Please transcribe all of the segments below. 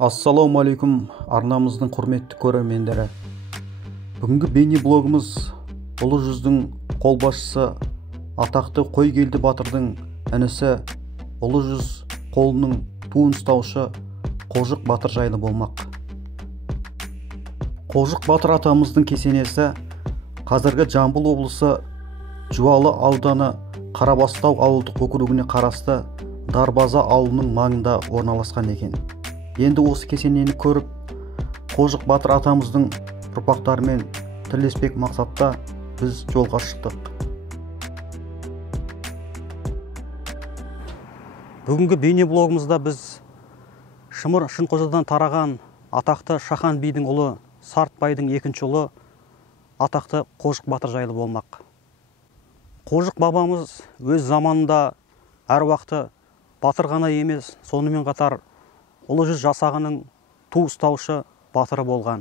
Ассалаумағалейкум, арнамыздың құрметті көрермендері. Бүгінгі бейне блогымыз ұлы жүздің қолбасшысы, атақты Қойгелді батырдың інісі, ұлы жүз қолының туын ұстаушы Қожық батыр жайлы болмақ. Қожық батыр атамыздың кесенесі қазіргі Жамбыл облысы Жуалы ауданы Қарабастау ауылдық округіне қарасты Дарбаза ауылының маңында орналасқан екен. Енді осы кесенені көріп, Қожық батыр атамыздың ұрпақтарымен тілдеспек мақсатта біз жолға шықтық. Бүгінгі бейне блогымызда біз Шымыр Шынқожадан тараған атақты Шахан бидің ұлы Сартбайдың екінші ұлы атақты Қожық батыр жайлы болмақ. Қожық бабамыз өз заманында әр уақыты батыр ғана емес, сонымен қатар ұлы жүз жасағының ту ұстаушы батыры болған.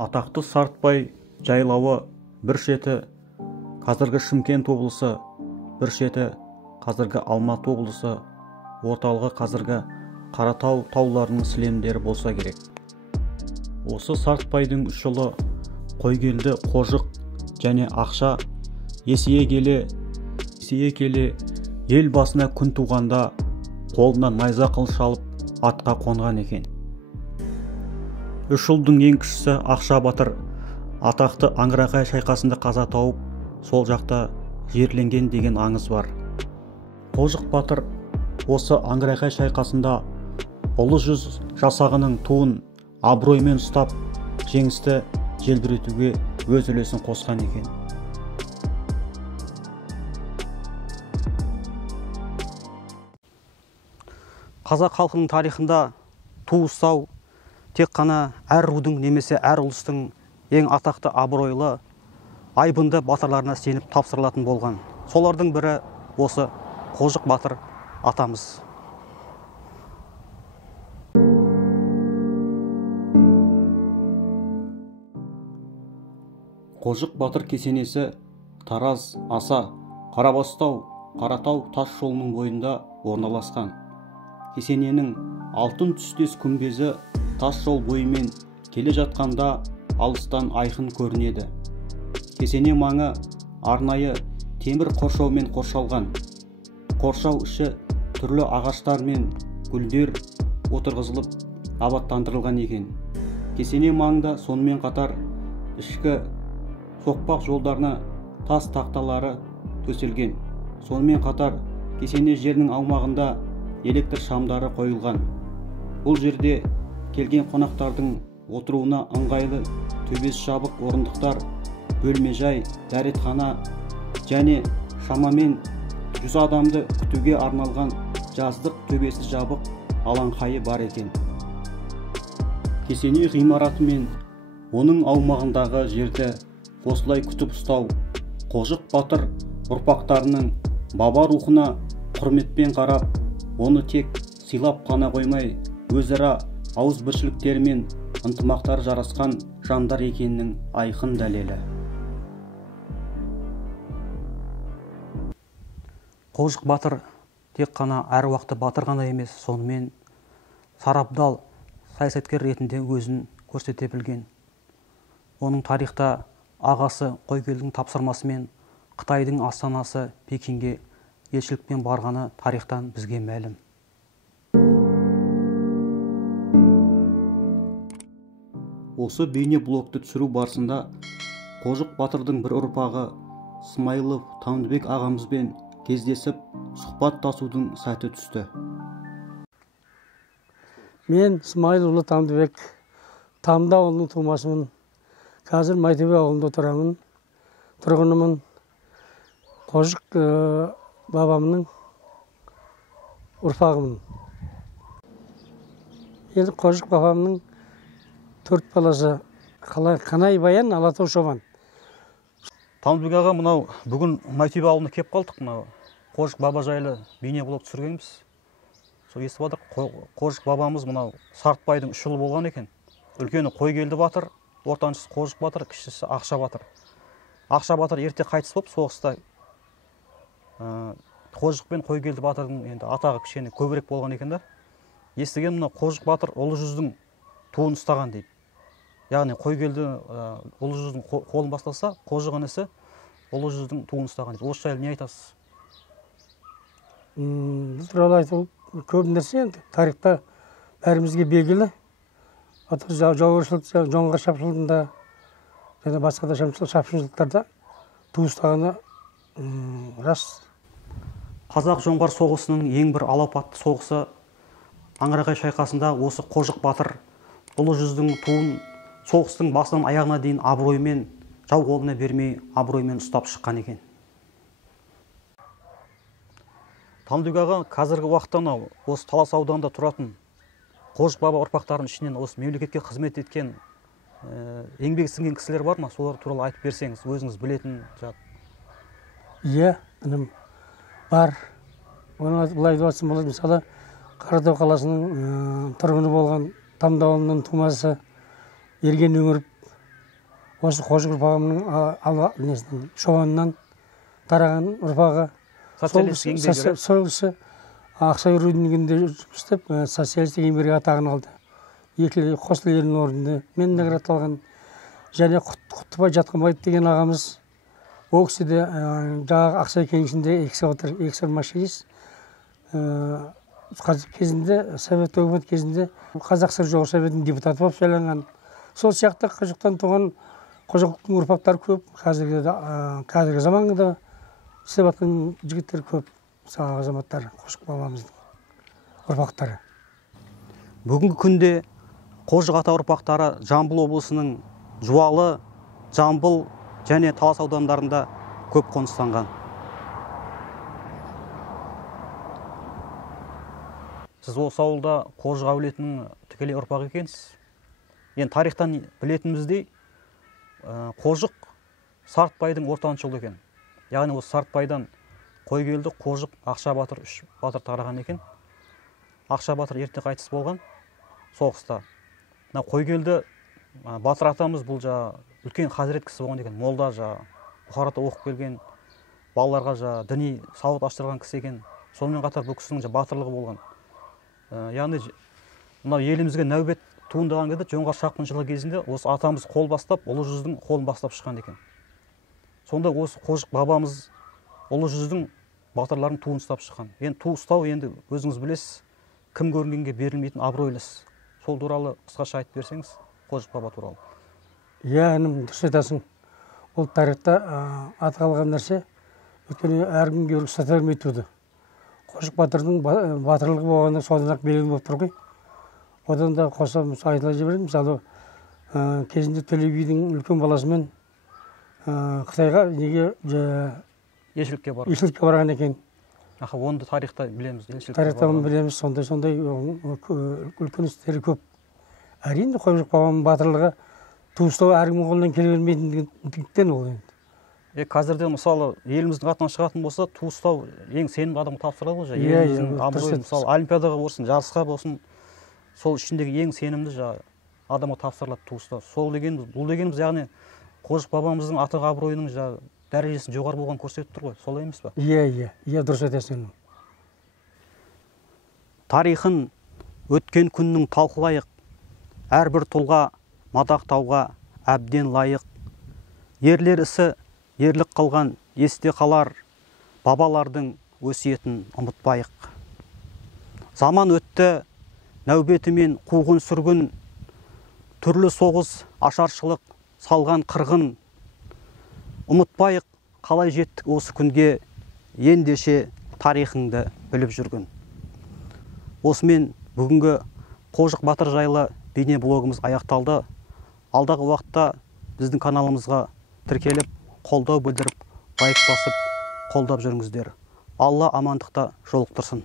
Атақты Сартбай жайлауы бір шеті қазіргі Шымкент облысы, бір шеті қазіргі Алматы облысы, орталығы қазіргі Қаратау тауларының сілемдері болса керек. Осы Сартбайдың үш ұлы Қойгелді, Қожық және Ақша есейе келе ел басына күн туғанда қолына найза қылыш алып атқа қонған екен. Үш ұлдың ең кішісі Ақша батыр атақты Аңырақай шайқасында қаза тауып, сол жақта жерленген деген аңыз бар. Қожық батыр осы Аңырақай шайқасында ұлы жүз жасағының туын абыроймен ұстап, жеңісті желбіретуге өз үлесін қосқан екен. Қазақ халқының тарихында ту ұстау тек қана әр рудың немесе әр ұлыстың ең атақты абыройлы, айбынды батырларына сеніп тапсырылатын болған. Солардың бірі осы Қожық батыр атамыз. Қожық батыр кесенесі Тараз, Аса, Қарабастау, Қаратау тас жолының бойында орналасқан. Кесененің алтын түстес күмбезі тас жол бойымен келе жатқанда алыстан айқын көрінеді. Кесене маңы арнайы темір қоршаумен қоршалған. Қоршау іші түрлі ағаштар мен гүлдер отырғызылып абаттандырылған екен. Кесене маңында сонымен қатар ішкі соқпақ жолдарына тас тақталары төселген. Сонымен қатар кесене жерінің аумағында электр шамдары қойылған. Бұл жерде келген қонақтардың отыруына ыңғайлы төбесі жабық орындықтар, бөлмежай, дәретхана және шамамен 100 адамды күтуге арналған жаздық төбесі жабық алаңқайы бар екен. Кесене ғимараты мен оның аумағындағы жерді осылай күтіп ұстау Қожық батыр ұрпақтарының баба рухына құрметпен қарап, оны тек сыйлап қана қоймай, өзара ауызбіршіліктері мен ынтымақтар жарасқан жандар екенінің айқын дәлелі. Қожық батыр тек қана әр уақытты батыр ғана емес, сонымен сарабдал саясаткер ретінде өзін көрсете білген. Оның тарихта ағасы Қойгелдің тапсырмасымен Қытайдың астанасы Пекинге елшілікпен барғаны тарихтан бізге мәлім. Осы бейне блогты түсіру барысында Қожық батырдың бір ұрпағы Смайылов Тамдыбек ағамызбен кездесіп, сұхбаттасудың сәті түсті. Мен Смайылұлы Тамдыбек, Тамда ауылының тумасымын. Қазір Майтөбе ауылында тұрамын, тұрғынымын. Қожық бабамның ұрпағымын. Енді Қожық бабамның 4 баласы Қанай Баян, Алатау Шобан. Тамдыбек аға, мынау бүгін Майтөбе ауылына кеп қалдық. Мынау Қожық баба жайлы бейне блог түсіргенбіз. Сол естіп отырық, Қожық бабамыз мынау Сартбайдың үш ұлы болған екен. Үлкені Қойгелді батыр, ортаншысы Қожық батыр, кішісі Ақша батыр. Ақша батыр ерте қайтыс болып, соғыста Қожық пен Қойгелді батырдың енді атағы кішкене көбірек болған екен да. Естіген мына Қожық батыр ұлы жүздің туын ұстаған дейді. Яғни Қойгелді ұлы жүздің қолын бастаса, Қожық інісі ұлы жүздің туын ұстаған дейді. Осы жайлы не айтасыз? Бұл туралы айту көп нәрсе енді. Тарихта бәрімізге белгілі. Жаугершілік, жоңғар шапшылығында және басқа да шапшылықтарда ту ұстағаны рас. Қазақ-жоңғар соғысының ең бір алапатты соғысы Аңырақай шайқасында осы Қожық батыр ұлы жүздің туын соғыстың басынан аяғына дейін абыроймен, жау қолына бермей абыроймен ұстап шыққан екен. Тамдыбек аға, қазіргі уақытта осы Талас ауданында тұратын Қожық баба ұрпақтарының ішінен осы мемлекетке қызмет еткен еңбек сіңген кісілер бар ма? Солар туралы айтып берсеңіз, өзіңіз білетін жат. Иә, інім бар. Оны былай айтсам болады, мысалы Қаратау қаласының тұрғыны болған Тамда ауылының тумасы Ерген Өңіріп, осы Қожық ұрпағымның шоғанынан тараған ұрпағы. Сол кісі Ақсай руднигінде жұмыс істеп, социалистік еңбек атағын алды. Қосыл елінің орнында мен наградталған. Және Құттыбай Жатқанбаев деген ағамыз, ол кісі де жаңағы Ақсай кеңесінде экскаватор машинист. Кезінде, Совет өкімет кезінде Қазақ ССР жоғарғы советінің депутаты болып сайланған. Сол сияқты Қожықтан туған Қожықтың ұрпақтары көп. Қазіргі заманда істеп жатқан жігіттер көп. Мысалы азаматтар, Қожық бабамыздың ұрпақтары. Бүгінгі күнде Қожық ата ұрпақтары Жамбыл облысының Жуалы, Жамбыл және Талас аудандарында көп қоныстанған. Сіз осы ауылда Қожық әулетінің тікелей ұрпағы екенсіз. Енді тарихтан білетініміздей, Қожық Сартбайдың ортаншы ұлы екен. Яғни осы Сартбайдан Қойгелді, Қожық, Ақша батыр, үш батыр тараған екен. Ақша батыр ерте қайтыс болған соғыста. Қойгелді батыр атамыз бұл үлкен хазірет кісі болған екен. Молда Бұхарада оқып келген, балаларға діни сауат аштырған кісі екен. Сонымен қатар бұл кісінің батырлығы болған. Яғни елімізге нәубет туындаған кезде жоңғар шапқыншылығы кезінде осы атамыз қол бастап, ұлы жүздің қолын бастап шыққан екен. Сонда осы Қожық бабамыз ұлы жүздің батырларын туын ұстап шыққан. Енді ту ұстау, енді өзіңіз білесіз, кім көрінгенге берілмейтін абыройлы іс. Сол туралы қысқаша айтып берсеңіз, Қожық баба туралы. Иә, інім, дұрыс айтасың. Ол тарихта аты қалған нәрсе, өйткені әркімге рұқсат бермей туды. Қожық батырдың батырлығы болғанда содан-ақ белгілі болып тұр ғой. Одан да қоса айтыла жіберем. Мысалы, кезінде Төле бидің үлкен баласымен Қытайға неге елшілікке барған екен. Оны тарихта білеміз. Тарихта білеміз, сондай үлкен істері көп. Әрине Қожық бабамның батырлығы ту ұстау әркімнің қолынан келе бермейтіндіктен ол енді. Қазірде мысалы еліміздің атынан шығатын болса, ту ұстау ең сенімді адамға тапсырады ғой. Еліміздің абыройы, мысалы олимпиадаға болсын, жарысқа болсын, сол ішіндегі ең сенімді адамға тапсырылады ту ұстау. Бұл дегеніміз, яғни Қожық бабамыздың атағы абыройының дәрежесін жоғары болған көрсетіп тұр ғой, солай емес па? Иә, дұрыс айтасың. Тарихын өткен күннің талқылайық, әрбір тұлға мадақтауға әбден лайық. Ерлер ісі ерлік қылған есте қалар, бабалардың өсиетін ұмытпайық. Заман өтті, нәубетімен қуғын сүргін, түрлі соғыс, ашаршылық, салған қырғын. Ұмытпайық, қалай жеттік осы күнге, ендеше тарихыңды біліп жүргін. Осымен бүгінгі Қожық батыр жайлы бейне блогымыз аяқталды. Алдағы уақытта біздің каналымызға тіркеліп, қолдау білдіріп, лайк басып, қолдап жүріңіздер. Алла амандықта жолықтырсын.